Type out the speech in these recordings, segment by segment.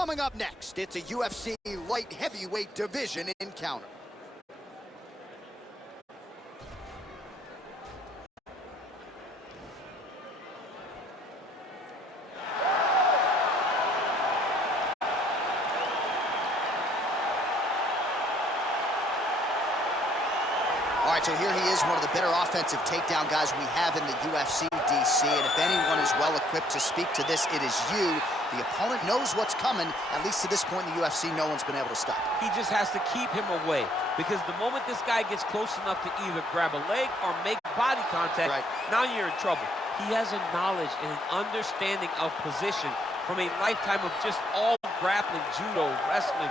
Coming up next, it's a UFC light heavyweight division encounter. All right, so here he is, one of the better offensive takedown guys we have in the UFC, DC. And if anyone is well-equipped to speak to this, it is you. The opponent knows what's coming. At least to this point in the UFC, no one's been able to stop him. He just has to keep him away, because the moment this guy gets close enough to either grab a leg or make body contact, now you're in trouble. He has a knowledge and an understanding of position from a lifetime of just all grappling, judo, wrestling,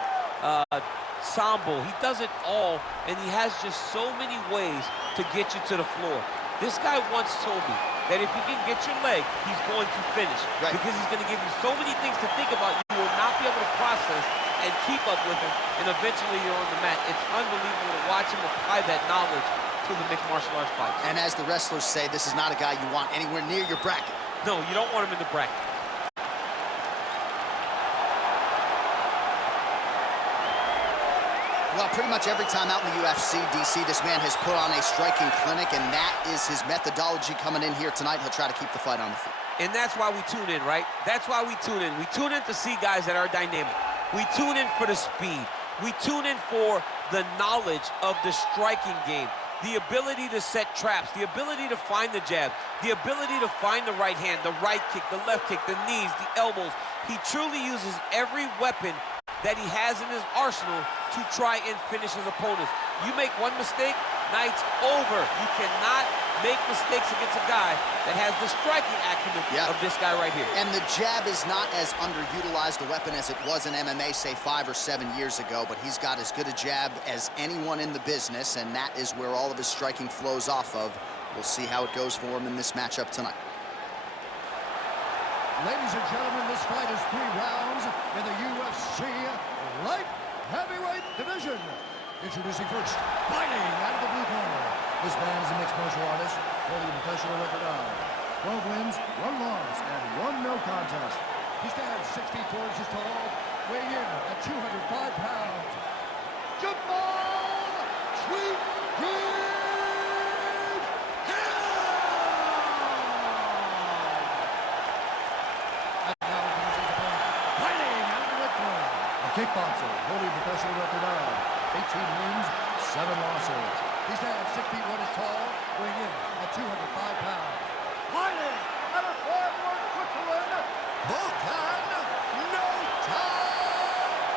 sambo. He does it all, and he has just so many ways to get you to the floor. This guy once told me that if you can get your leg, he's going to finish. Because he's going to give you so many things to think about, you will not be able to process and keep up with him, and eventually you're on the mat. It's unbelievable to watch him apply that knowledge to the mixed martial arts fight. And as the wrestlers say, this is not a guy you want anywhere near your bracket. No, you don't want him in the bracket. Well, pretty much every time out in the UFC, DC, this man has put on a striking clinic, and that is his methodology coming in here tonight. He'll try to keep the fight on the feet. And that's why we tune in, right? That's why we tune in. We tune in to see guys that are dynamic. We tune in for the speed. We tune in for the knowledge of the striking game, the ability to set traps, the ability to find the jab, the ability to find the right hand, the right kick, the left kick, the knees, the elbows. He truly uses every weapon that he has in his arsenal to try and finish his opponents. You make one mistake, night's over. You cannot make mistakes against a guy that has the striking acumen of this guy right here. And the jab is not as underutilized a weapon as it was in MMA, say 5 or 7 years ago, but he's got as good a jab as anyone in the business, and that is where all of his striking flows off of. We'll see how it goes for him in this matchup tonight. Ladies and gentlemen, this fight is 3 rounds in the UFC light heavyweight division. Introducing first, fighting out of the blue corner. This man is a mixed martial artist, holding a professional record of 12 wins, 1 loss, and 1 no contest. He stands 6 feet 4 inches tall, weighing in at 205 pounds. Jamal Sweet Green! Kickboxer, holding a professional record of 18 wins, 7 losses. He stands 6 feet 1 inches tall, weighing in at 205 pounds. Fighting out of Freiburg, Switzerland, Volkan No-Time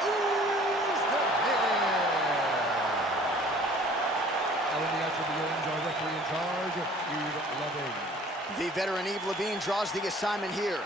Uzdekin. Now in the action begins, our referee in charge, Yves Levine. The veteran Yves Levine draws the assignment here.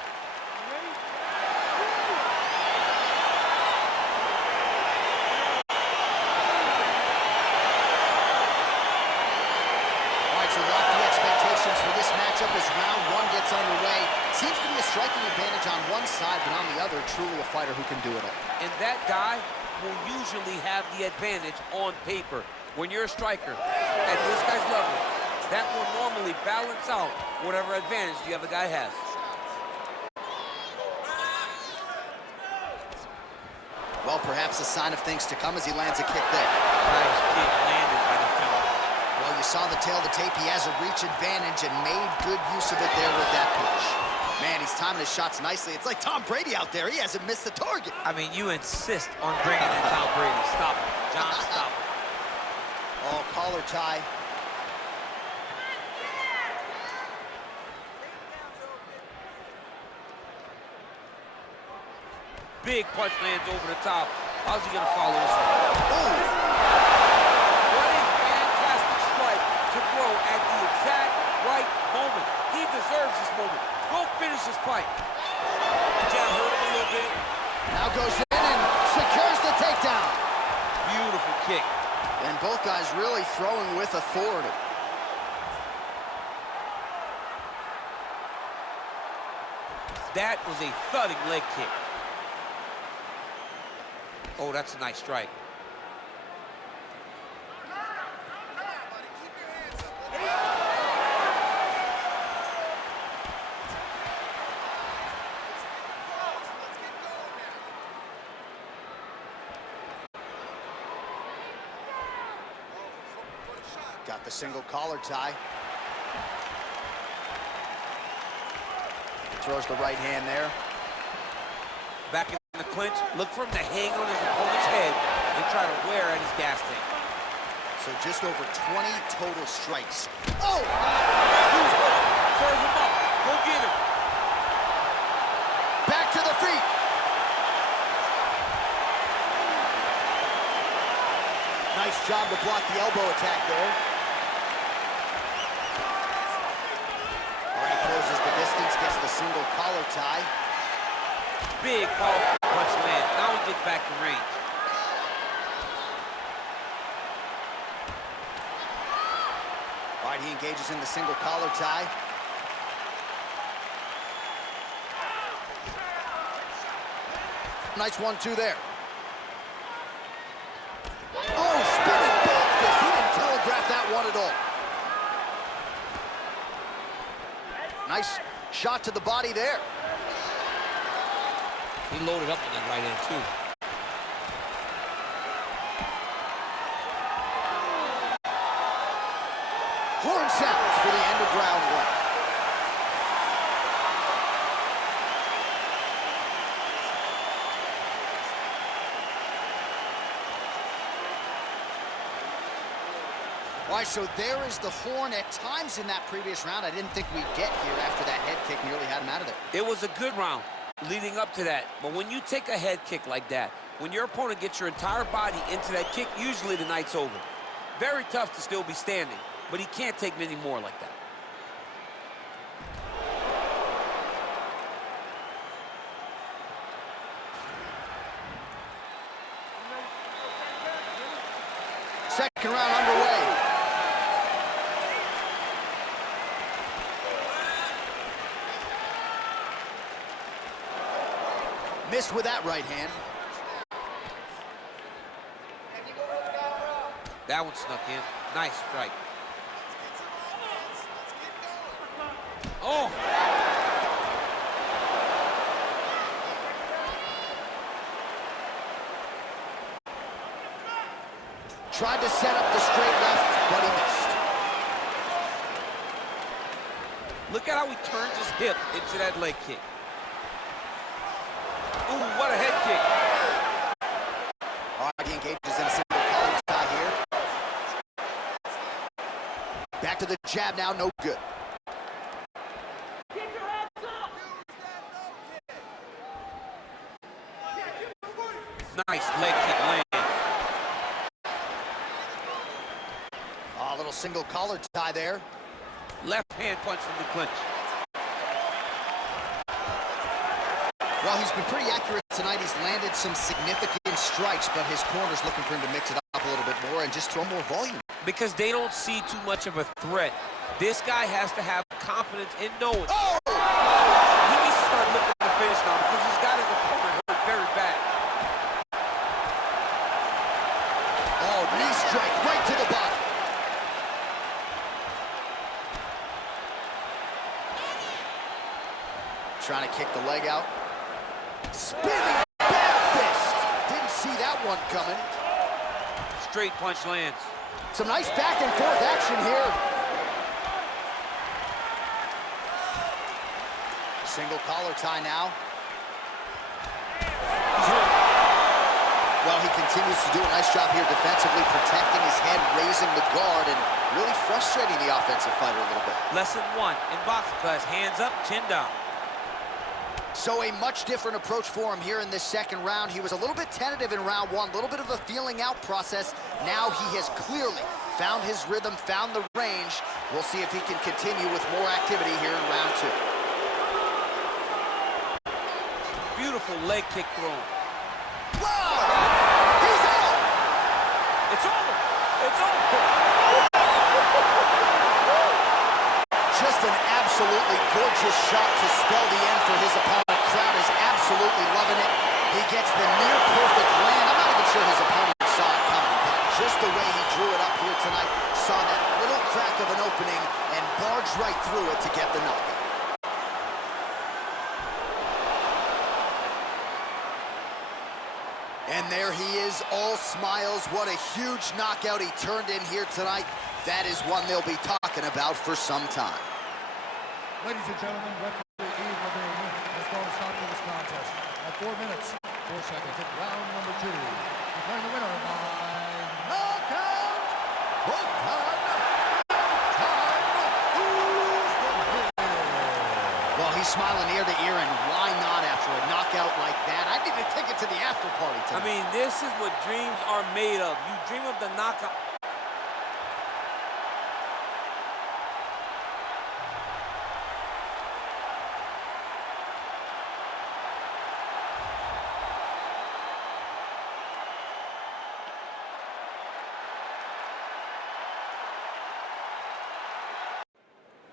For this matchup as round 1 gets underway. Seems to be a striking advantage on one side, but on the other, truly a fighter who can do it all. And that guy will usually have the advantage on paper. When you're a striker at this guy's level, that will normally balance out whatever advantage the other guy has. Well, perhaps a sign of things to come as he lands a kick there. Nice kick landed by the counter. Well, you saw the tail of the tape. He has a reach advantage and made good use of it there with that push. Man, he's timing his shots nicely. It's like Tom Brady out there. He hasn't missed the target. I mean, you insist on bringing in Tom Brady. Stop it. John, stop it. Oh, collar tie. Big punch lands over the top. How's he gonna follow this one? Ooh. To throw at the exact right moment. He deserves this moment. Go finish this fight. Jab hurt him a little bit. Now goes in and secures the takedown. Beautiful kick. And both guys really throwing with authority. That was a thudding leg kick. Oh, that's a nice strike. Got the single collar tie. Throws the right hand there. Back in the clinch, look for him to hang on his opponent's head and try to wear at his gas tank. So just over 20 total strikes. Oh! Serve him up. Go get him. Back to the feet. Nice job to block the elbow attack there. All right, closes the distance, gets the single collar tie. Big powerful punch land. Now he gets back to range. All right, he engages in the single collar tie. Nice 1-2 there. Oh, spinning back fist. He didn't telegraph that one at all. Nice shot to the body there. He loaded up on that right hand, too. Horn sounds for the end of round 1. All right, so there is the horn. At times in that previous round, I didn't think we'd get here after that head kick nearly had him out of there. It was a good round leading up to that. But when you take a head kick like that, when your opponent gets your entire body into that kick, usually the night's over. Very tough to still be standing, but he can't take many more like that. Second round underway. Missed with that right hand. That one snuck in. Nice strike. Oh! Tried to set up the straight left, but he missed. Look at how he turns his hip into that leg kick. Ooh, what a head kick. All right, he engages in a single collar tie here. Back to the jab now, no good. Nice leg kick land. A little single collar tie there. Left hand punch from the clinch. Well, he's been pretty accurate tonight. He's landed some significant strikes, but his corner's looking for him to mix it up a little bit more and just throw more volume. Because they don't see too much of a threat. This guy has to have confidence in knowing. Oh! He needs to start looking at the finish now because he's got his opponent hurt very bad. Oh, knee strike right to the body. Trying to kick the leg out. Spinning back fist. Didn't see that one coming. Straight punch lands. Some nice back and forth action here. Single collar tie now. Well, he continues to do a nice job here defensively, protecting his head, raising the guard, and really frustrating the offensive fighter a little bit. Lesson 1 in boxing class, hands up, chin down. So a much different approach for him here in this second round. He was a little bit tentative in round 1, a little bit of a feeling out process. Now he has clearly found his rhythm, found the range. We'll see if he can continue with more activity here in round 2. Beautiful leg kick thrown. Wow! He's out! It's over! It's over! Just an absolutely gorgeous shot to spell the end for his opponent. Crowd is absolutely loving it. He gets the near perfect land. I'm not even sure his opponent saw it coming, but just the way he drew it up here tonight, saw that little crack of an opening and barged right through it to get the knockout. And there he is, all smiles. What a huge knockout he turned in here tonight. That is one they'll be talking about for some time. Ladies and gentlemen, referee Eve Levine has called a stop to this contest at 4 minutes, 4 seconds in round number 2. Declaring the winner by knockout, Well, he's smiling ear to ear, and why not after a knockout like that? I need a ticket to the after party tonight. I mean, this is what dreams are made of. You dream of the knockout.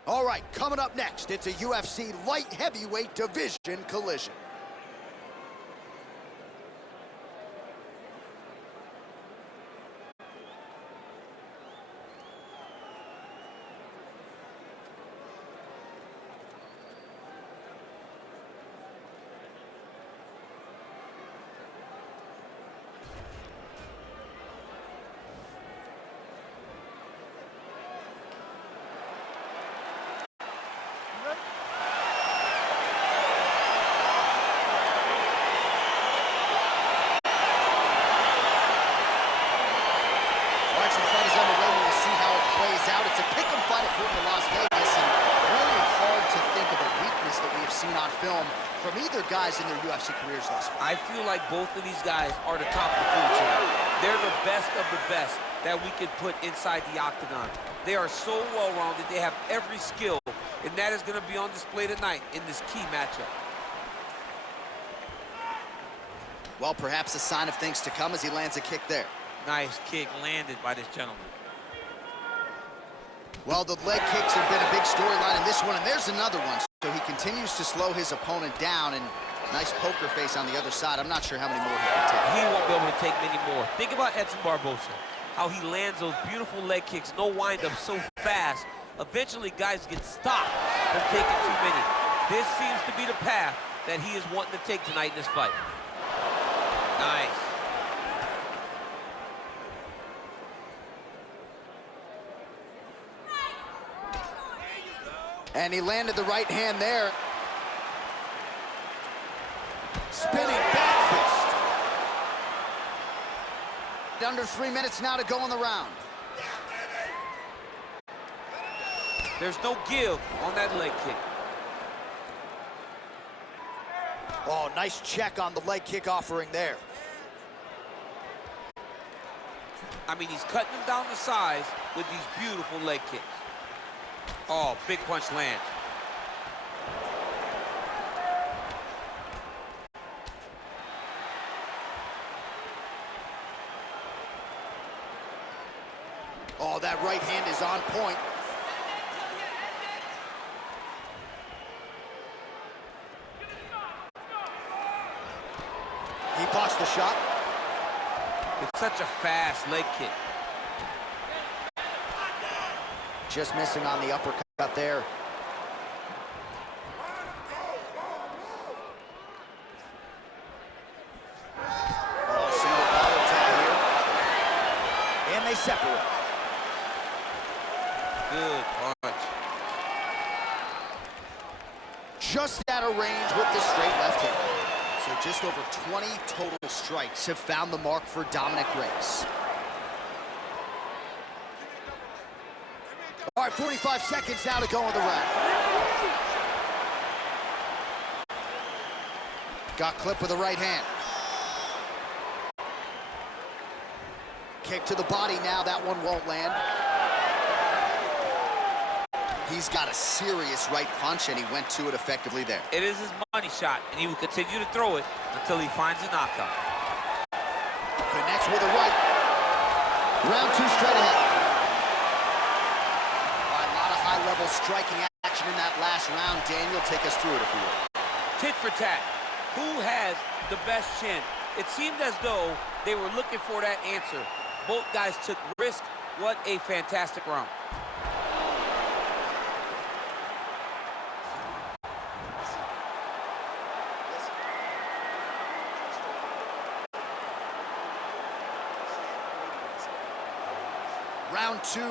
All right, coming up next, it's a UFC light heavyweight division collision. On film from either guys in their UFC careers thus far. I feel like both of these guys are the top of the food chain. They're the best of the best that we could put inside the octagon. They are so well-rounded. They have every skill, and that is going to be on display tonight in this key matchup. Well, perhaps a sign of things to come as he lands a kick there. Nice kick landed by this gentleman. Well, the leg kicks have been a big storyline in this one, and there's another one. So he continues to slow his opponent down, and nice poker face on the other side. I'm not sure how many more he can take. He won't be able to take many more. Think about Edson Barboza, how he lands those beautiful leg kicks, no wind-up, so fast. Eventually, guys get stopped from taking too many. This seems to be the path that he is wanting to take tonight in this fight. Nice. And he landed the right hand there. Spinning back fist. Under 3 minutes now to go in the round. There's no give on that leg kick. Oh, nice check on the leg kick offering there. I mean, he's cutting them down to size with these beautiful leg kicks. Oh, big punch lands. Oh, that right hand is on point. He blocks the shot. It's such a fast leg kick. Just missing on the uppercut there. Oh, single collar tie here. And they separate. Good punch. Just out of range with the straight left hand. So just over 20 total strikes have found the mark for Dominic Reyes. All right, 45 seconds now to go in the round. Got clipped with the right hand. Kick to the body now, that one won't land. He's got a serious right punch, and he went to it effectively there. It is his money shot, and he will continue to throw it until he finds a knockout. Connects with a right. Round 2 straight ahead. A lot of high-level striking action in that last round. Daniel, take us through it if you will. Tit for tat. Who has the best chin? It seemed as though they were looking for that answer. Both guys took risk. What a fantastic round. Round 2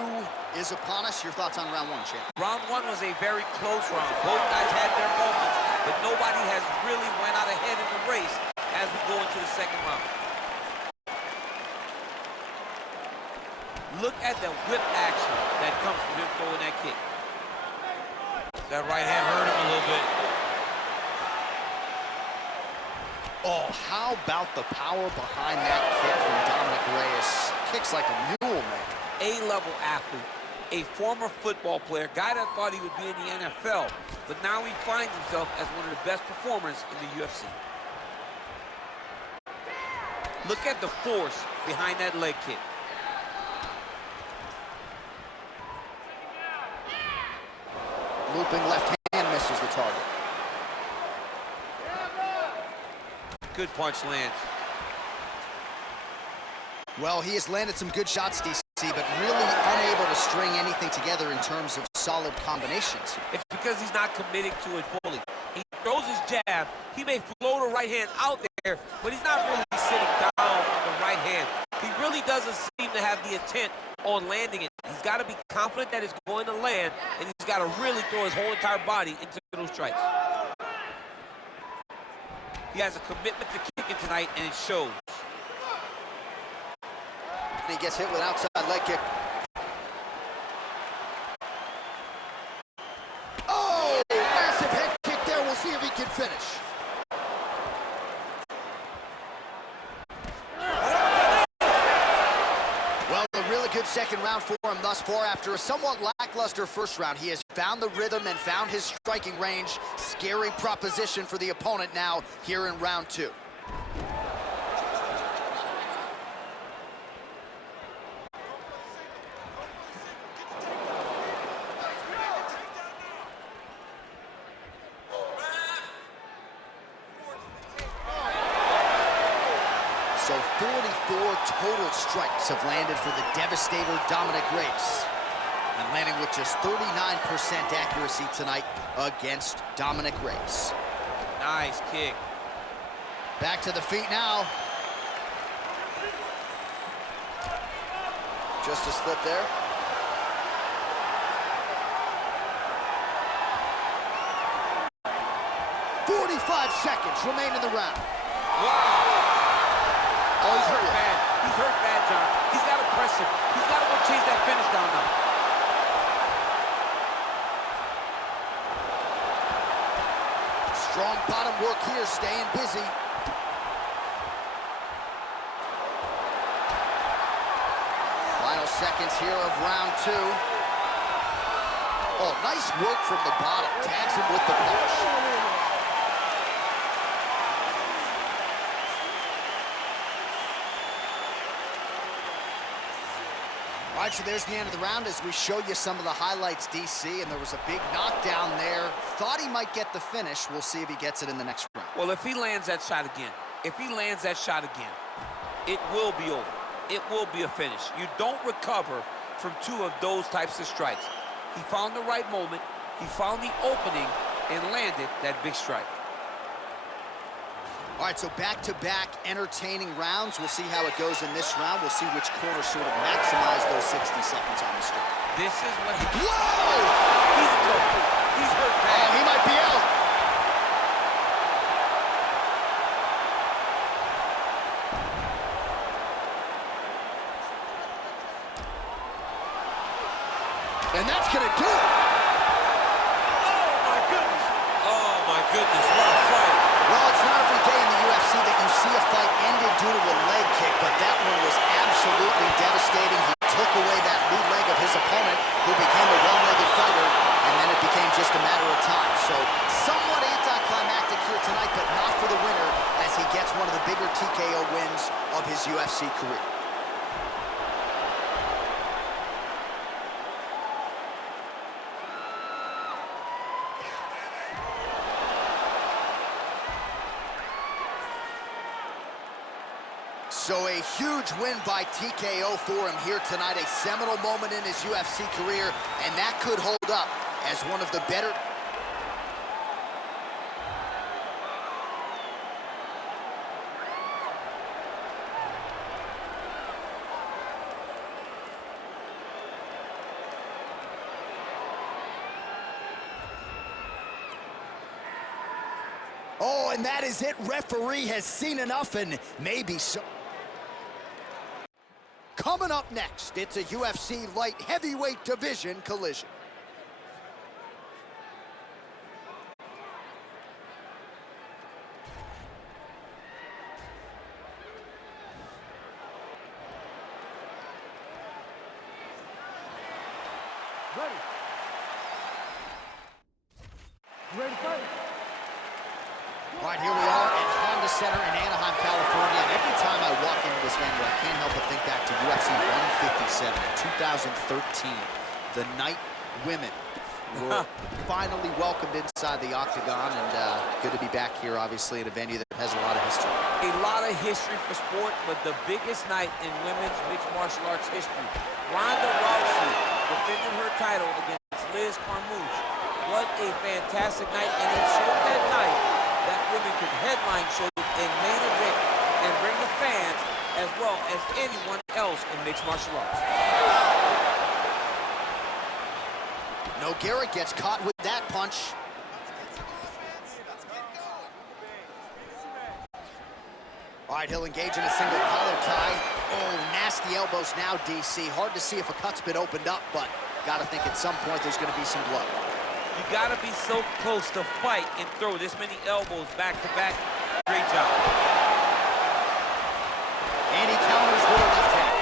is upon us. Your thoughts on round 1, champ? Round 1 was a very close round. Both guys had their moments, but nobody has really went out ahead in the race as we go into the second round. Look at the whip action that comes from him throwing that kick. That right hand hurt him a little bit. Oh, how about the power behind that kick from Dominic Reyes? Kicks like a mule, man. A-level athlete, a former football player, guy that thought he would be in the NFL, but now he finds himself as one of the best performers in the UFC. Look at the force behind that leg kick. Looping left hand misses the target. Good punch lands. Well, he has landed some good shots, DC, but really unable to string anything together in terms of solid combinations. It's because he's not committing to it fully. He throws his jab. He may float a right hand out there, but he's not really sitting down on the right hand. He really doesn't seem to have the intent on landing it. He's got to be confident that it's going to land, and he's got to really throw his whole entire body into those strikes. He has a commitment to kicking tonight, and it shows. He gets hit with an outside leg kick. Oh, massive head kick there. We'll see if he can finish. Well, a really good second round for him thus far. After a somewhat lackluster first round, he has found the rhythm and found his striking range. Scary proposition for the opponent now here in round 2. So 44 total strikes have landed for the devastator Dominic Reyes. And landing with just 39% accuracy tonight against Dominic Reyes. Nice kick. Back to the feet now. Just a slip there. "45 seconds remain in the round." Wow. Oh, he's hurt bad. He's hurt bad, John. He's got to press him. He's got to go chase that finish down now. Strong bottom work here, staying busy. Final seconds here of round 2. Oh, nice work from the bottom. Tags him with the punch. All right, so there's the end of the round as we show you some of the highlights, DC, and there was a big knockdown there. Thought he might get the finish. We'll see if he gets it in the next round. Well, if he lands that shot again, it will be over. It will be a finish. You don't recover from 2 of those types of strikes. He found the right moment, he found the opening, and landed that big strike. All right, so back-to-back entertaining rounds. We'll see how it goes in this round. We'll see which corner sort of maximize those 60 seconds on the stretch. This is what happens. Whoa! He's broken. He's hurt bad. Oh, he might be out. And that's going to do it. Oh, my goodness, what a fight. Well, it's not every day in the UFC that you see a fight ended due to a leg kick, but that one was absolutely devastating. He took away that lead leg of his opponent, who became a one-legged fighter, and then it became just a matter of time. So somewhat anticlimactic here tonight, but not for the winner, as he gets one of the bigger TKO wins of his UFC career. So a huge win by TKO for him here tonight, a seminal moment in his UFC career, and that could hold up as one of the better... Oh, and that is it. Referee has seen enough, and maybe so. Coming up next, it's a UFC light heavyweight division collision. Ready. Ready to fight. All right, here we are at Honda Center in Anaheim, California. And every time I walk into this venue, I can't help but think back to UFC 157 in 2013. The night women were finally welcomed inside the octagon, and good to be back here, obviously, at a venue that has a lot of history. A lot of history for sport, but the biggest night in women's mixed martial arts history. Ronda Rousey defended her title against Liz Carmouche. What a fantastic night, and it showed that night that women could headline shows and main event and bring the fans as well as anyone else in mixed martial arts. Nogueira gets caught with that punch. All right, he'll engage in a single collar tie. Oh, nasty elbows now, DC. Hard to see if a cut's been opened up, but gotta think at some point there's gonna be some blood. You gotta be so close to fight and throw this many elbows back to back. Great job. And he counters with a left hand.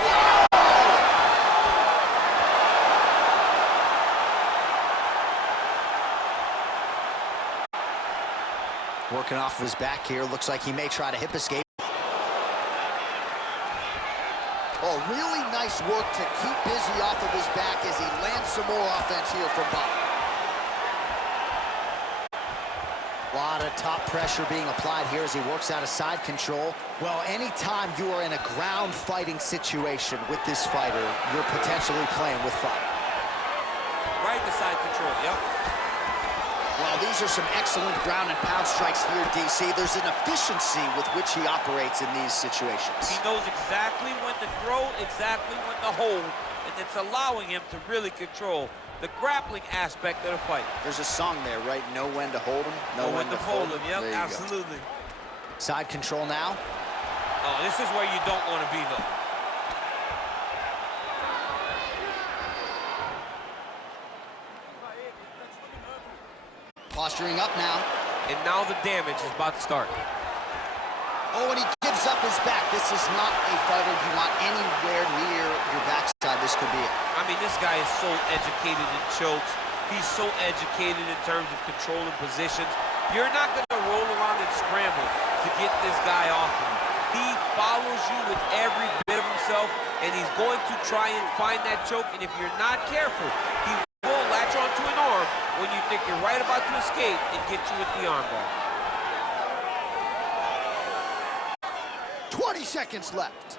Working off of his back here. Looks like he may try to hip escape. Oh, really nice work to keep busy off of his back as he lands some more offense here from Bob. A lot of top pressure being applied here as he works out of side control. Well, anytime you are in a ground fighting situation with this fighter, you're potentially playing with fire. Right to side control, yep. Well, these are some excellent ground and pound strikes here, DC. There's an efficiency with which he operates in these situations. He knows exactly when to throw, exactly when to hold, and it's allowing him to really control the grappling aspect of the fight. There's a song there, right? Know when to hold him, know when to fold him. Yep, There you absolutely. go. Side control now. Oh, this is where you don't want to be, though. Posturing up now. And now the damage is about to start. Oh, and he gives up his back. This is not a fighter you want anywhere near your backside. This could be it. I mean, this guy is so educated in chokes. He's so educated in terms of controlling positions. You're not going to roll around and scramble to get this guy off of you. He follows you with every bit of himself, and he's going to try and find that choke. And if you're not careful, he will latch onto an arm when you think you're right about to escape and get you with the armbar. 20 seconds left.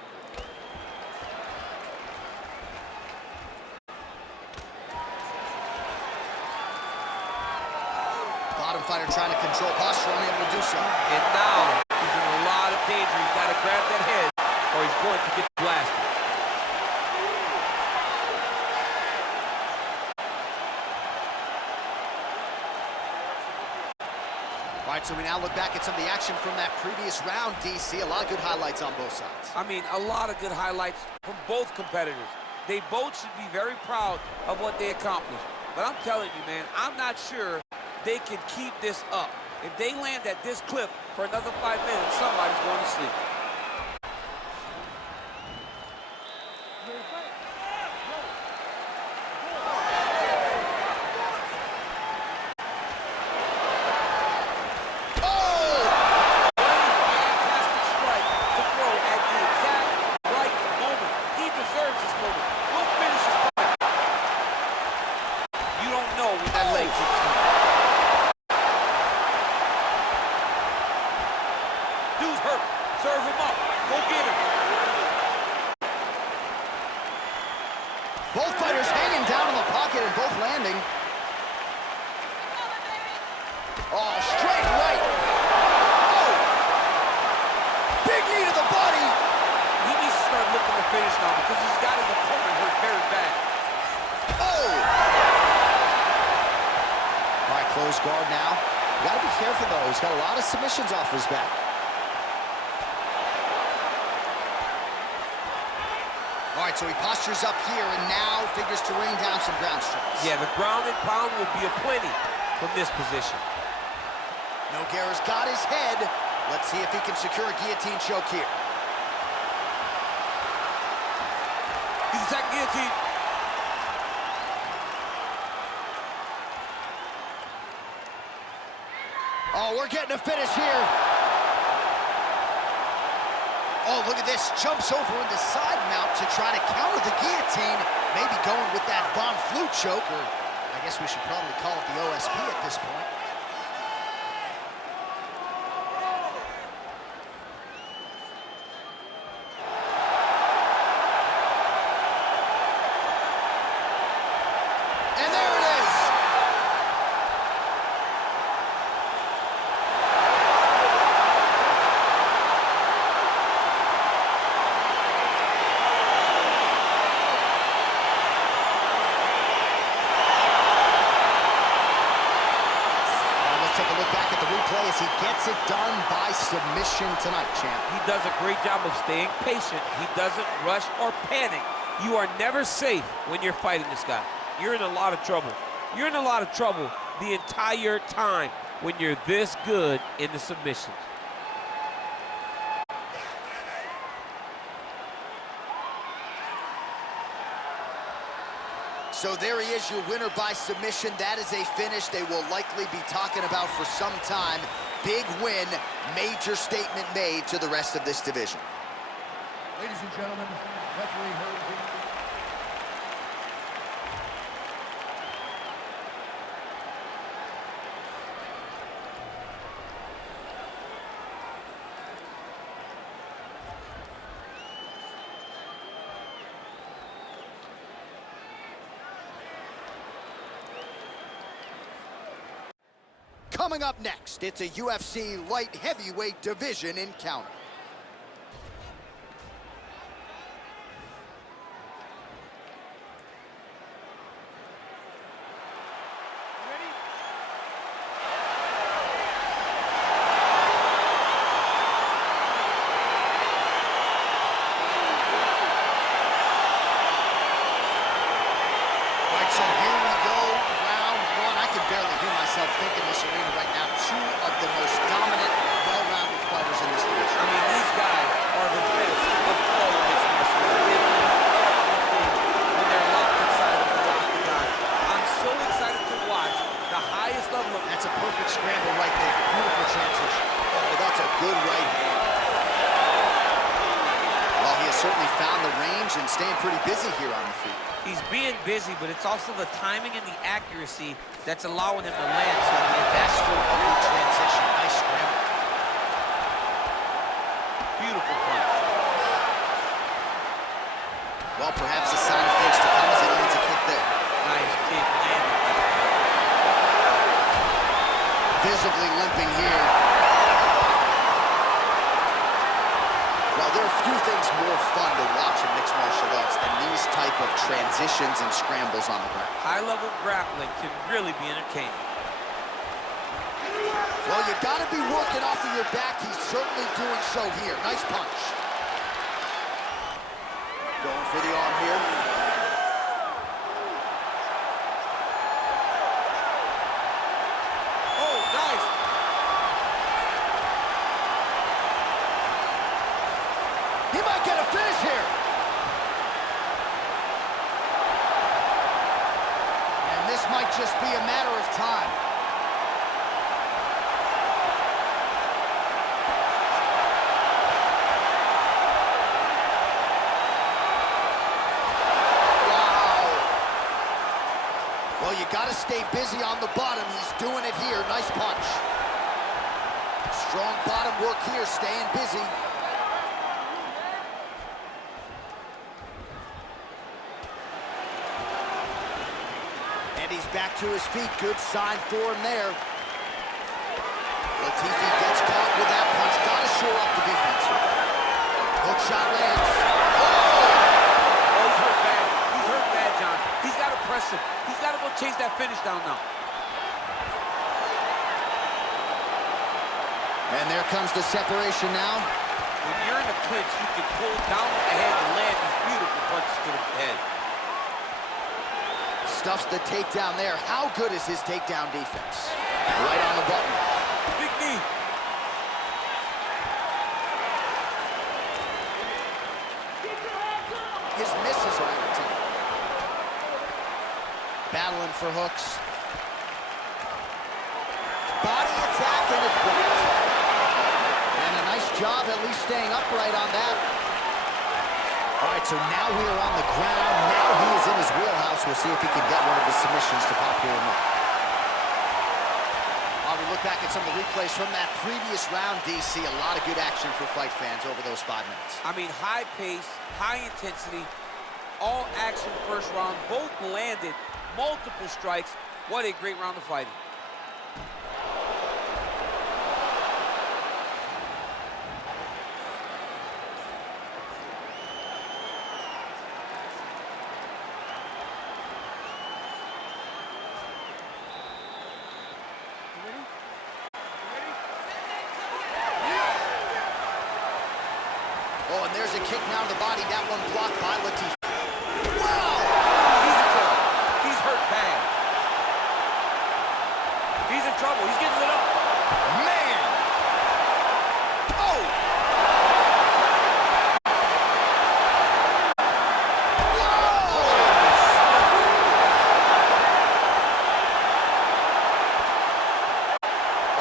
Bottom fighter trying to control posture, unable to do so. And now he's in a lot of danger. He's got to grab that head or he's going to get blasted. All right, so we now look back at some of the action from that previous round, DC. A lot of good highlights on both sides. I mean, a lot of good highlights from both competitors. They both should be very proud of what they accomplished. But I'm telling you, man, I'm not sure they can keep this up. If they land at this clip for another 5 minutes, somebody's going to sleep. Both fighters hanging down in the pocket and both landing. Oh, straight right. Oh! Big knee to the body. He needs to start looking to finish now because he's got his opponent hurt very bad. Oh! All right, close guard now. Got to be careful, though. He's got a lot of submissions off his back. All right, so he postures up here and now figures to rain down some ground strikes. Yeah, the ground and pound will be aplenty from this position. Nogueira's got his head. Let's see if he can secure a guillotine choke here. He's attacking guillotine. Oh, we're getting a finish here. Oh, look at this. Jumps over in the side mount to try to counter the guillotine. Maybe going with that Von Flue choke, or I guess we should probably call it the OSP at this point. And there it is. Take a look back at the replay as he gets it done by submission tonight, champ. He does a great job of staying patient. He doesn't rush or panic. You are never safe when you're fighting this guy. You're in a lot of trouble. You're in a lot of trouble the entire time when you're this good in the submissions. So there he is, your winner by submission. That is a finish they will likely be talking about for some time. Big win, major statement made to the rest of this division. Ladies and gentlemen, referee heard. Coming up next, it's a UFC light heavyweight division encounter. So here we go, round one. I can barely hear myself think in this arena right now. Two of the most dominant, well-rounded fighters in this division. I mean, these guys are the best of all of this martial art. They do everything when they're locked inside of the octagon. I'm so excited to watch the highest level of... That's a perfect scramble right there. Beautiful transition. Oh, that's a good right hand. Well, he has certainly found the range and staying pretty busy here on the feet. He's being busy, but it's also the timing and the accuracy that's allowing him to land so many Master of the transition. Nice scramble. beautiful punch. Well, perhaps a sign of things to come as he lands a kick there. Nice kick landed. Visibly limping here. Well, there are few things more fun to watch in mixed martial arts than these type of transitions and scrambles on the ground. High-level grappling can really be entertaining. Well, you got to be working off of your back. He's certainly doing so here. Nice punch. Going for the arm here. Oh, nice. He might get a finish here. And this might just be a matter of time. Well, you got to stay busy on the bottom. He's doing it here. Nice punch. Strong bottom work here, staying busy. And he's back to his feet. Good sign for him there. Latifi gets caught with that punch. Got to shore up the defense. Hook shot lands. Oh, he's hurt bad. He's hurt bad, John. He's got to press him. He's got to go chase that finish down now. And there comes the separation now. When you're in a clinch, you can pull down with the head and land these beautiful punches to the head. Stuffs the takedown there. How good is his takedown defense? Right on the button. Big knee. His misses are entertaining. Battling for hooks. Body attack, and it's blocked. And a nice job at least staying upright on that. All right, so now we are on the ground. Now he is in his wheelhouse. We'll see if he can get one of his submissions to pop here and there. While we look back at some of the replays from that previous round, DC, a lot of good action for fight fans over those 5 minutes. I mean, high pace, high intensity, all action first round. Both landed multiple strikes. What a great round of fighting. Oh, and there's a kick now to the body. That one blocked by Latif. Wow! He's in trouble. He's hurt bad. He's in trouble. He's getting lit up. Man! Oh!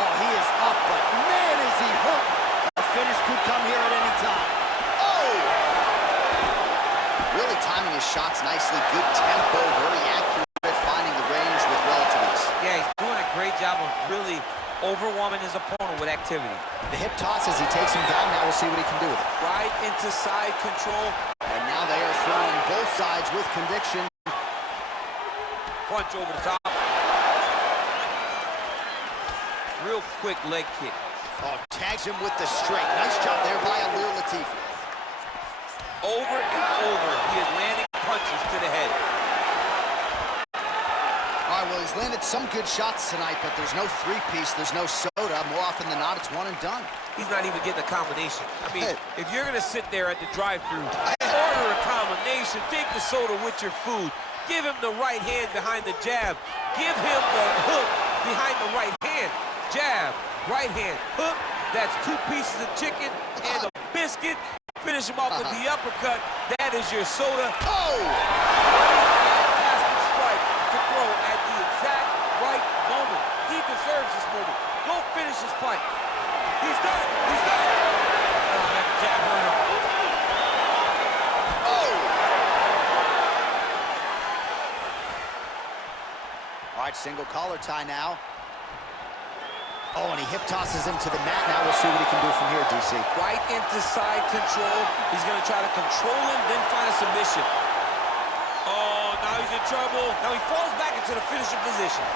Oh, he is up, but man, is he hurt. A finish could come here at any time. Really timing his shots nicely. Good tempo, very accurate, finding the range with relative ease. Yeah, he's doing a great job of really overwhelming his opponent with activity. The hip toss as he takes him down. Now we'll see what he can do with it. Right into side control. And now they are throwing both sides with conviction. Punch over the top. Real quick leg kick. Oh, tags him with the straight. Nice job there by Alir Latifi. Over and over, he is landing punches to the head. All right, well, he's landed some good shots tonight, but there's no three-piece, there's no soda. More often than not, it's one and done. He's not even getting a combination. I mean, if you're going to sit there at the drive-thru, order a combination, take the soda with your food, give him the right hand behind the jab, give him the hook behind the right hand, jab, right hand, hook. That's 2 pieces of chicken and a biscuit. Finish him off with the uppercut. That is your soda. Oh! Fantastic strike to throw at the exact right moment. He deserves this moment. Go finish his fight. He's done. He's done. Oh, that jab hurt him. Oh! All right, single collar tie now. Oh, and he hip tosses him to the mat. Now we'll see what he can do from here, DC. Right into side control. He's going to try to control him, then find a submission. Oh, now he's in trouble. Now he falls back into the finishing position.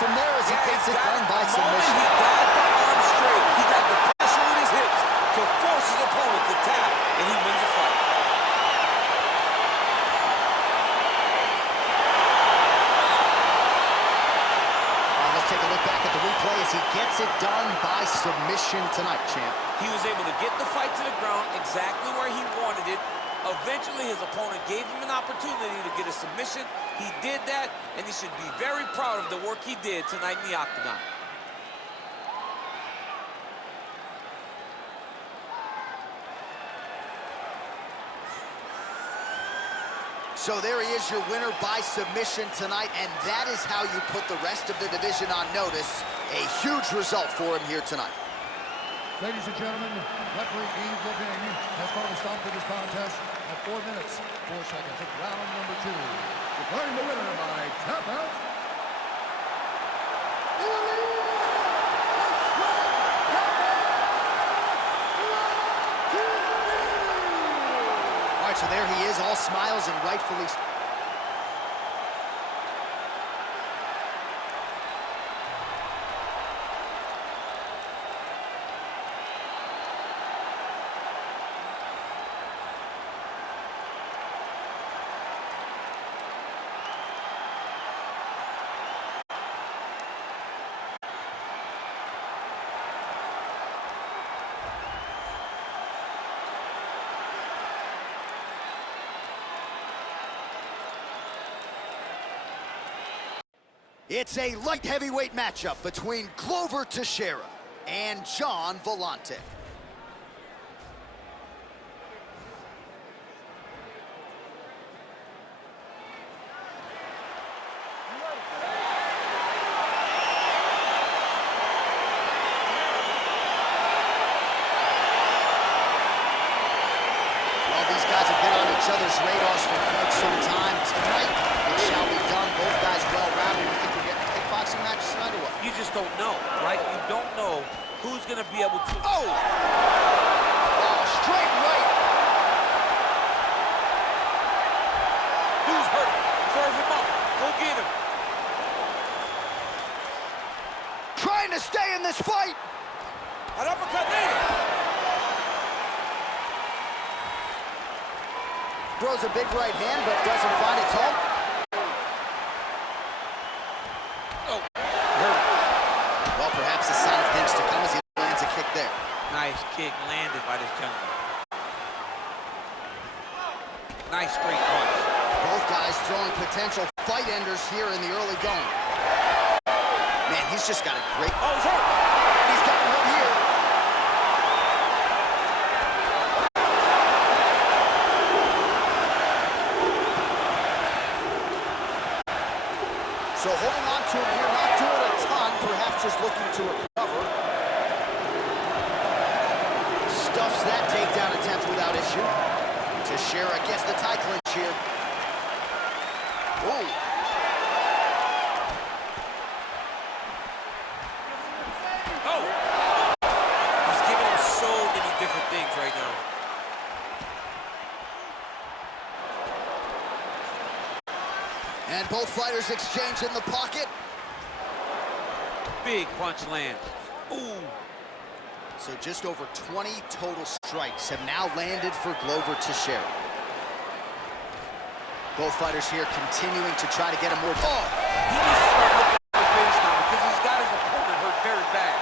From there as he gets it done by submission. He got the arm straight. He got the pressure with his hips to force his opponent to tap, and he wins the fight. Let's take a look back at the replay as he gets it done by submission tonight, champ. He was able to get the fight to the ground exactly where he wanted it. Eventually, his opponent gave him an opportunity to get a submission. He did that, and he should be very proud of the work he did tonight in the octagon. So there he is, your winner by submission tonight, and that is how you put the rest of the division on notice. A huge result for him here tonight. Ladies and gentlemen, referee Yves Levine has called a stop to this contest at 4 minutes, 4 seconds of round number 2. Declaring the winner by tap out. All right, so there he is, all smiles and rightfully. It's a light heavyweight matchup between Glover Teixeira and John Vellante. Well, these guys have been on each other's radars for quite some time. Tonight, it shall be done. Both guys well-rounded. You think we're getting a kickboxing match tonight or what? You just don't know, right? You don't know who's going to be able to... Oh! Oh, straight right. Dude's hurt. Serve him up. Go get him. Trying to stay in this fight. An uppercut there. Throws a big right hand, but doesn't find its home. Oh, hurt. Well, perhaps a sign of things to come as he lands a kick there. Nice kick landed by this gentleman. Nice straight punch. Both guys throwing potential fight enders here in the early going. Man, he's just got a great... Oh, he's hurt. He's got him here. So holding on to him here, not doing a ton, perhaps just looking to recover. Stuffs that takedown attempt without issue. Teixeira gets the tie clinch here. Ooh. Oh! He's giving him so many different things right now. And both fighters exchange in the pocket. Big punch lands. Ooh. So just over 20 total strikes have now landed for Glover Teixeira. Both fighters here continuing to try to get him more... Oh! He needs to start looking for the finish now because he's got his opponent hurt very bad.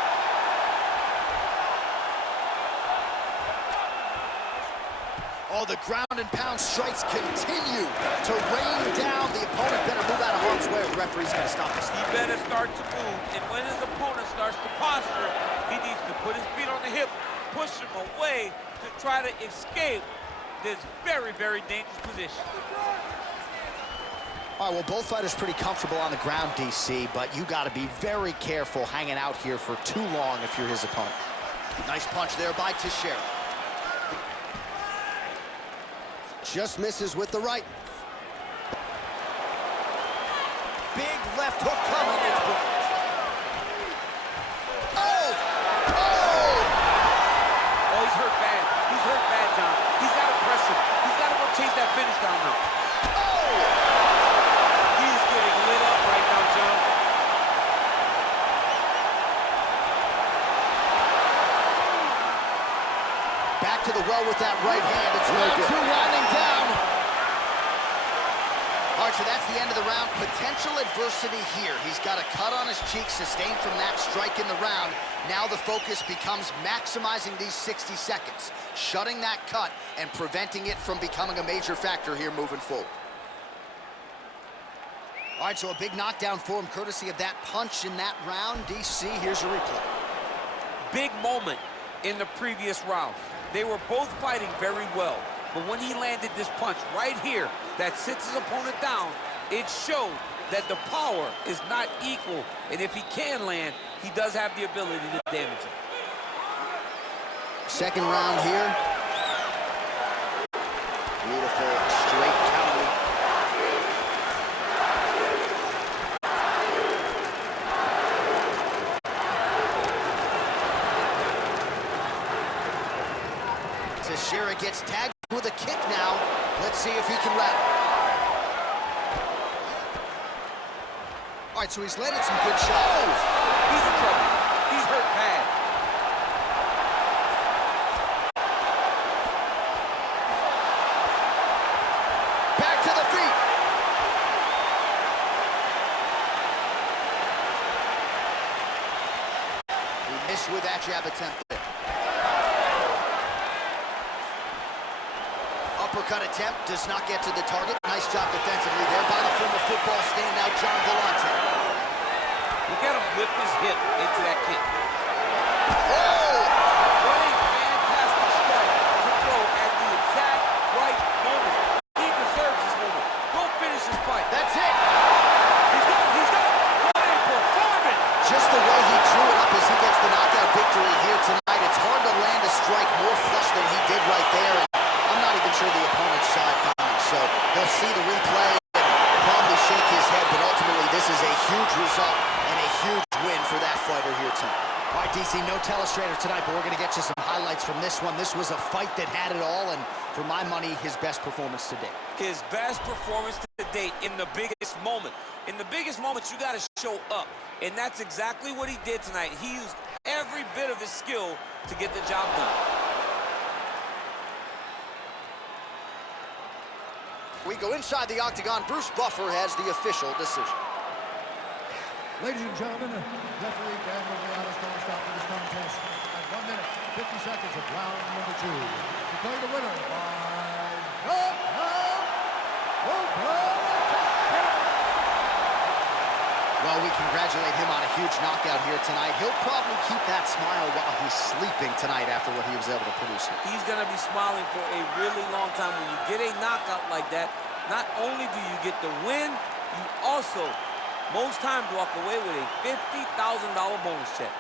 Oh, the ground and pound strikes continue to rain down. The opponent better move out of harm's way or the referee's going to stop this. He better start to move, and when his opponent starts to posture, he needs to put his feet on the hip, push him away to try to escape this very, very dangerous position. All right, well, both fighters pretty comfortable on the ground, DC, but you got to be very careful hanging out here for too long if you're his opponent. Nice punch there by Teixeira. Just misses with the right. Big left hook coming. It's blocked. Oh! Oh! Oh, he's hurt bad. He's hurt bad, John. He's got to press him. He's got to go chase that finish down now. Oh! He's getting lit up right now, John. Back to the well with that right hand. It's round two winding down. All right, so that's the end of the round. Potential adversity here. He's got a cut on his cheek sustained from that strike in the round. Now the focus becomes maximizing these 60 seconds, shutting that cut and preventing it from becoming a major factor here moving forward. All right, so a big knockdown for him courtesy of that punch in that round. DC, here's a replay. Big moment in the previous round. They were both fighting very well, but when he landed this punch right here that sits his opponent down, it showed that the power is not equal, and if he can land, he does have the ability to damage him. Second round here. Beautiful straight counter. Teixeira gets tagged with a kick now. Let's see if he can rattle. All right, so he's landed some good shots. He's in trouble. He's hurt bad. Back to the feet. He missed with that jab attempt there. Uppercut attempt does not get to the target. Nice job defensively there by the former football standout, John Vellante. Look at him whip his hip into that kick. Oh! What a fantastic strike to throw at the exact right moment. He deserves this moment. Go finish this fight. That's it. He's done. What a performance. Just the way he drew it up as he gets the knockout victory here tonight. It's hard to land a strike more flush than he did right there. And I'm not even sure the opponent saw it coming. So he'll see the replay and probably shake his head. But ultimately, this is a huge result and a huge win for that fighter here tonight. All right, DC, no telestrator tonight, but we're going to get you some highlights from this one. This was a fight that had it all, and for my money, his best performance to date. His best performance to date in the biggest moment. In the biggest moments, you got to show up. And that's exactly what he did tonight. He used every bit of his skill to get the job done. We go inside the octagon. Bruce Buffer has the official decision. Ladies and gentlemen, referee Dan Moriarty's going to stop for this contest at 1 minute, 50 seconds of round number 2. Declaring the winner by Well, we congratulate him on a huge knockout here tonight. He'll probably keep that smile while he's sleeping tonight after what he was able to produce. He's going to be smiling for a really long time. When you get a knockout like that, not only do you get the win, you also, most times, walk away with a $50,000 bonus check.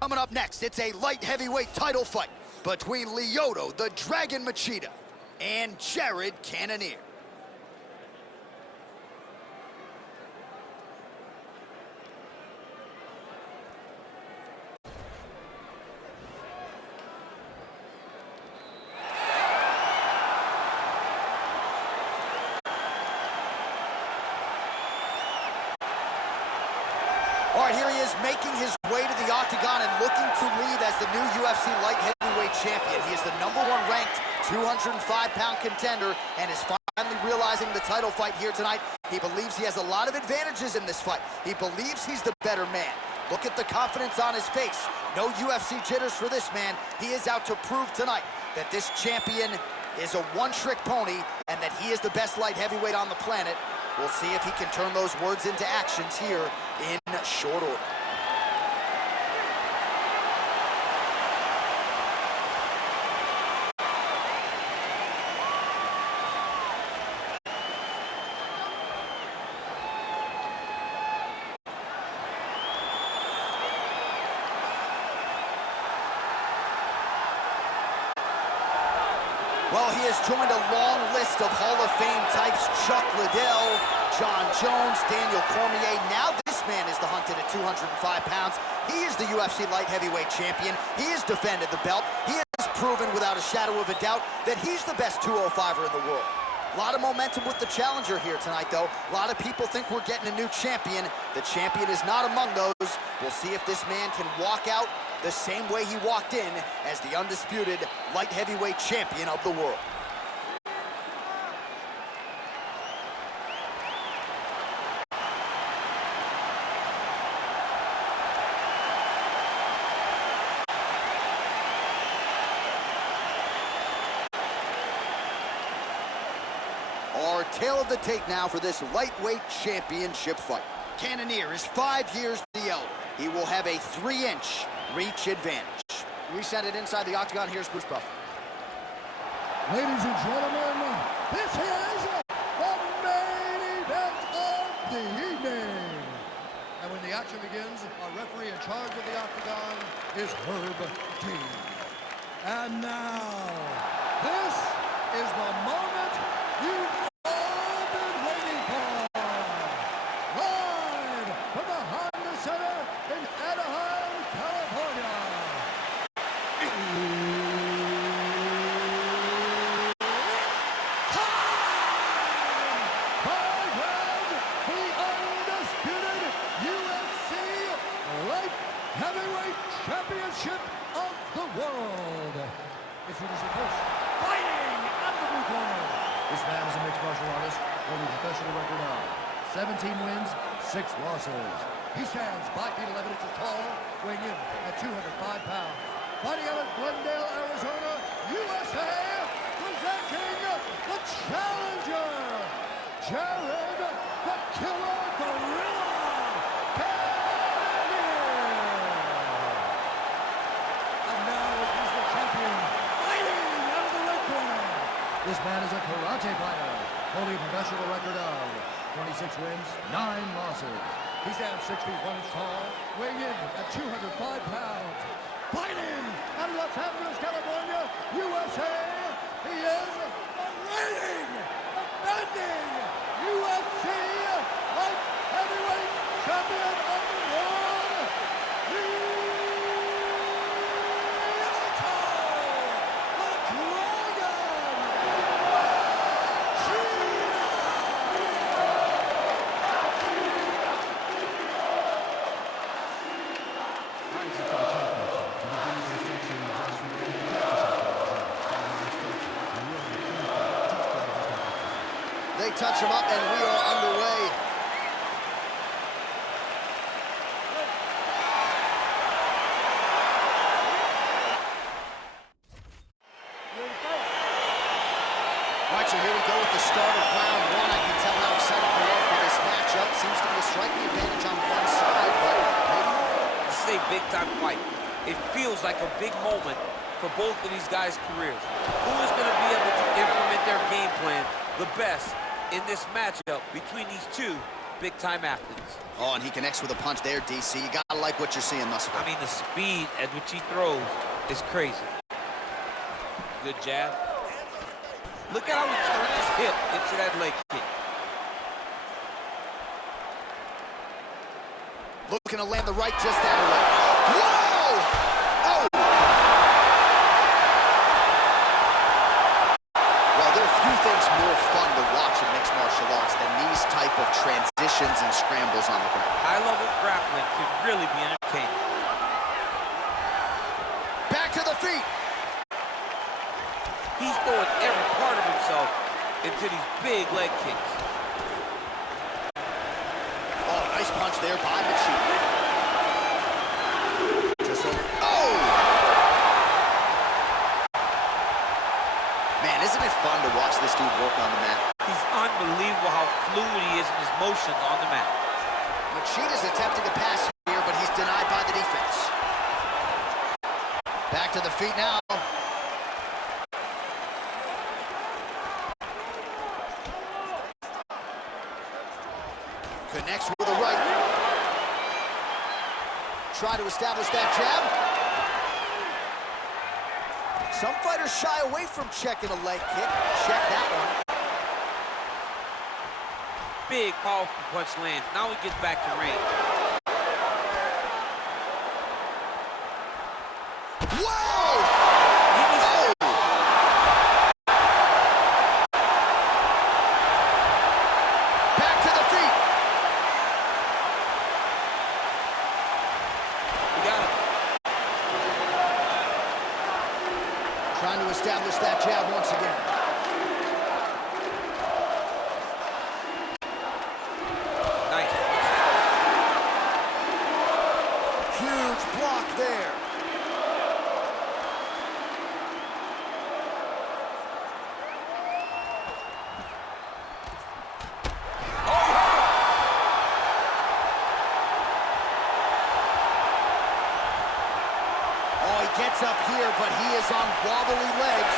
Coming up next, it's a light heavyweight title fight between Lyoto, the Dragon Machida, and Jared Cannonier. All right, here he is making his way to the octagon and looking to leave as the new UFC light heavyweight champion. He is the #1 ranked 205-pound contender and is finally realizing the title fight here tonight. He believes he has a lot of advantages in this fight. He believes he's the better man. Look at the confidence on his face. No UFC jitters for this man. He is out to prove tonight that this champion is a one-trick pony and that he is the best light heavyweight on the planet. We'll see if he can turn those words into actions here in short order. Well, he has joined a long list of Hall of Fame types: Chuck Liddell, John Jones, Daniel Cormier. Now this man is the hunted at 205 pounds. He is the UFC light heavyweight champion. He has defended the belt. He has proven without a shadow of a doubt that he's the best 205er in the world. A lot of momentum with the challenger here tonight, though. A lot of people think we're getting a new champion. The champion is not among those. We'll see if this man can walk out the same way he walked in as the undisputed light heavyweight champion of the world. Our tale of the tape now for this lightweight championship fight. Cannonier is 5 years the elder. He will have a 3-inch reach advantage. We send it inside the octagon. Here's Bruce Buffer. Ladies and gentlemen, this is the main event of the evening. And when the action begins, our referee in charge of the octagon is Herb Dean. And now, this is the moment you've all been waiting for. Live from the Honda Center in Anaheim, California. Heavyweight championship of the world. Introducing first, fighting out of the blue corner. This man is a mixed martial artist holding a professional record of 17 wins, 6 losses. He stands 5 feet 11 inches tall, weighing in at 205 pounds. Fighting out of Glendale, Arizona, USA, presenting the challenger, Jared the Killer Gorilla. This man is a karate fighter, holding a professional record of 26 wins, 9 losses. He stands 6 feet 1 inch tall, weighing in at 205 pounds. Fighting out of Los Angeles, California, USA, he is the reigning, defending UFC light heavyweight champion of the world, They touch him up, and we are underway. All right, so here we go with the start of round 1. I can tell how excited we are for this matchup. Seems to be a striking advantage on one side, but maybe... This is a big-time fight. It feels like a big moment for both of these guys' careers. Who is going to be able to implement their game plan the best in this matchup between these two big-time athletes. Oh, and he connects with a punch there, DC. You gotta like what you're seeing thus far. I mean, the speed at which he throws is crazy. Good jab. Look at how he turned his hip into that leg kick. Looking to land the right just out of range. Whoa! Oh! Well, there are few things more fun to watch in mixed martial arts than these type of transitions and scrambles on the ground. High-level grappling can really be entertaining. Back to the feet. He's throwing every part of himself into these big leg kicks. Oh, nice punch there by Machida. Just over. Oh! Man, isn't it fun to watch this dude work on the mat? He's unbelievable how fluid he is in his motions on the mat. Machida's attempting to pass here, but he's denied by the defense. Back to the feet now. Connects with a right. Try to establish that jab. Some fighters shy away from checking a leg kick. Check that one. Big, powerful punch lands. Now he gets back to range. Whoa! Back to the feet. We got him. Trying to establish that jab once again. Nice. Huge block there. Oh, he gets up here, but he is on wobbly legs.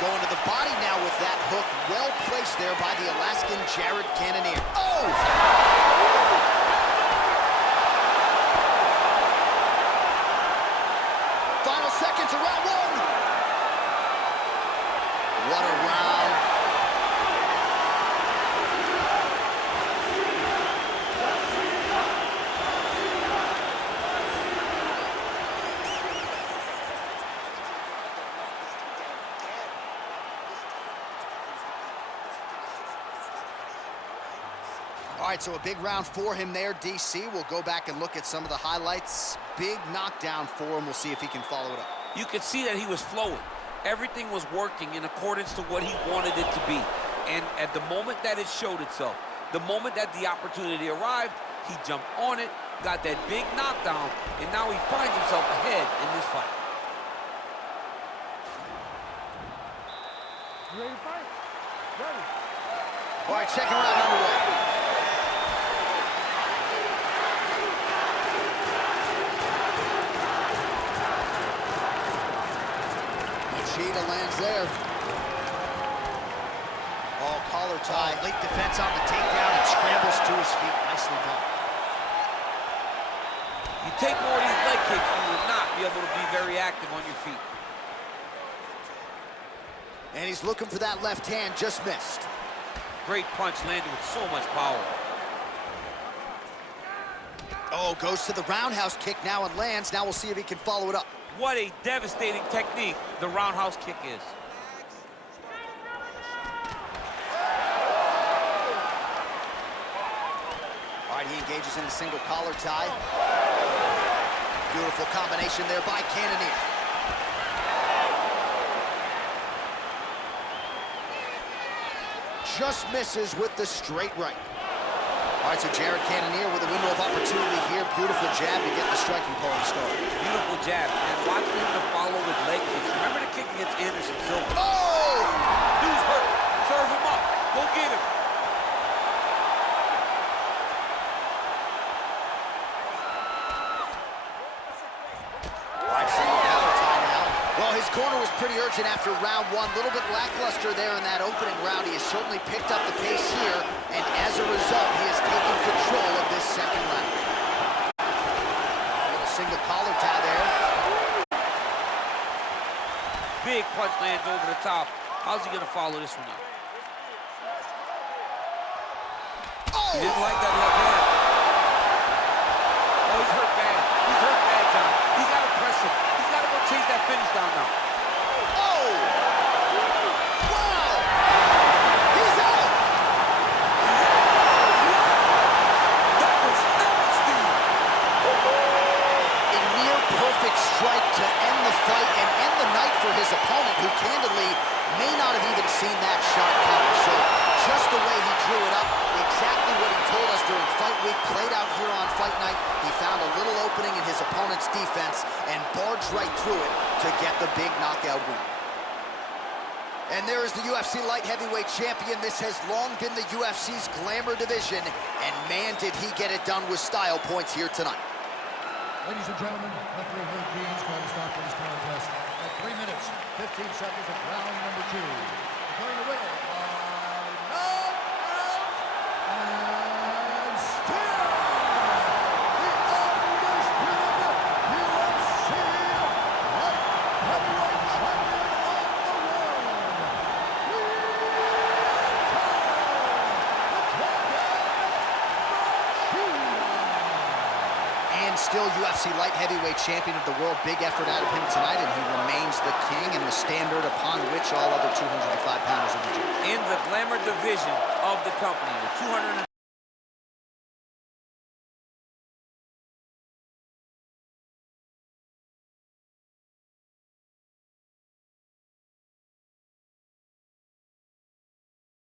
Going to the body now with that hook. Well placed there by the Alaskan Jared Cannonier. Oh! Final seconds of round one. What a round. All right, so a big round for him there, DC. We'll go back and look at some of the highlights. Big knockdown for him. We'll see if he can follow it up. You could see that he was flowing. Everything was working in accordance to what he wanted it to be. And at the moment that it showed itself, the moment that the opportunity arrived, he jumped on it, got that big knockdown, and now he finds himself ahead in this fight. You ready to fight? Ready. All right, second round underway. Machida lands there. Oh, collar tie. Late defense on the takedown and scrambles to his feet. Nicely done. You take more of these leg kicks, you will not be able to be very active on your feet. And he's looking for that left hand, just missed. Great punch landed with so much power. Oh, goes to the roundhouse kick now and lands. Now we'll see if he can follow it up. What a devastating technique the roundhouse kick is. All right, he engages in the single collar tie. Beautiful combination there by Cannonier. Just misses with the straight right. All right, so Jared Cannonier with a window of opportunity here. Beautiful jab to get the striking party started. Beautiful jab, and watching him to follow with leg kicks. Remember the kick against Anderson Silva? Oh! Dude's hurt. Serve him up. Go get him. All right, single collar tie now. Well, his corner was pretty urgent after round one. A little bit lackluster there in that opening round. He has certainly picked up the pace here, and as a result, he has taken control of this second round. A little single collar tie there. Big punch lands over the top. How's he gonna follow this one up? Oh! He didn't like that left hand. Oh, he's hurt bad. He's hurt bad, John. He's got to press him. He's got to go chase that finish down now. Oh! Wow! He's out! That was nasty! A near-perfect strike to end the fight and end the night for his opponent, who candidly may not have even seen that shot coming. So just the way he drew it up, exactly what he told us during fight week, played out here on fight night. He found a little opening in his opponent's defense and barged right through it to get the big knockout win. And there is the UFC light heavyweight champion. This has long been the UFC's glamour division, and man, did he get it done with style points here tonight. Ladies and gentlemen, referee Herb Dean's going to stop for this contest at 3 minutes, 15 seconds of round number 2. Declaring the winner by knockout and still the undisputed UFC light heavyweight champion of the world, And still UFC light heavyweight champion of the world. Big effort out of him tonight, and he remains the king and the standard upon which all other 205-pounders will be judged. In the glamour division of the company, the